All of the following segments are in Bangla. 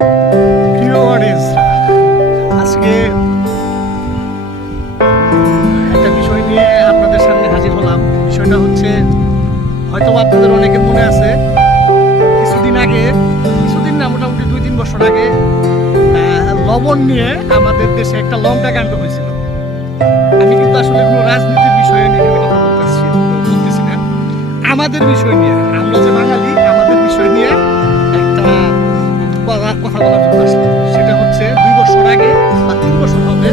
প্রিয় অডিয়েন্সরা, আজকে একটা বিষয় নিয়ে আপনাদের সামনে হাজির হলাম। বিষয়টা হচ্ছে, হয়তো আপনাদের অনেকের মনে আছে, কিছুদিন না, মোটামুটি 2-3 বছর আগে লবণ নিয়ে আমাদের দেশে একটা লঙ্কা কাণ্ড হয়েছিল। আমি কিন্তু আসলে কোনো রাজনীতির বিষয়ে নিয়ে কথা বলতেছি না, আমাদের বিষয় নিয়ে, আমরা যে বাঙালি, আমাদের বিষয় নিয়ে একটা কথা বলার জন্য আসলাম। সেটা হচ্ছে 2 বছর আগে বা 3 বছর হবে,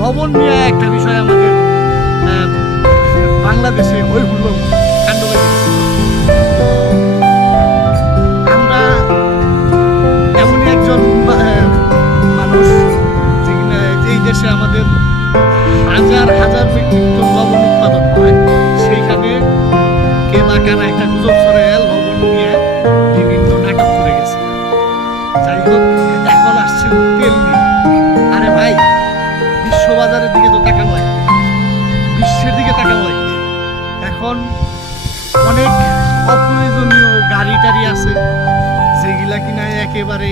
লবণ নিয়ে একটা বিষয় আমাদের বাংলাদেশে হই হুল্লোড় কাণ্ড হয়েছিল। আমরা এমনই একজন মানুষ যেই দেশে আমাদের হাজার হাজার মেট্রিক টন লবণ উৎপাদন হয়, সেইখানে কে বা কারা একটা গুজব ছড়ে লবণ নিয়ে বিভিন্ন নাটক করে গেছে। যাই হোক, এখন আসছে তেল নিয়ে। আরে ভাই, বিশ্ববাজারের দিকে তো তাকানো হয়, বিশ্বের দিকে তাকানো হয়। এখন অনেক অপ্রয়োজনীয় গাড়ি টাড়ি আছে যেগুলা কিনা একেবারে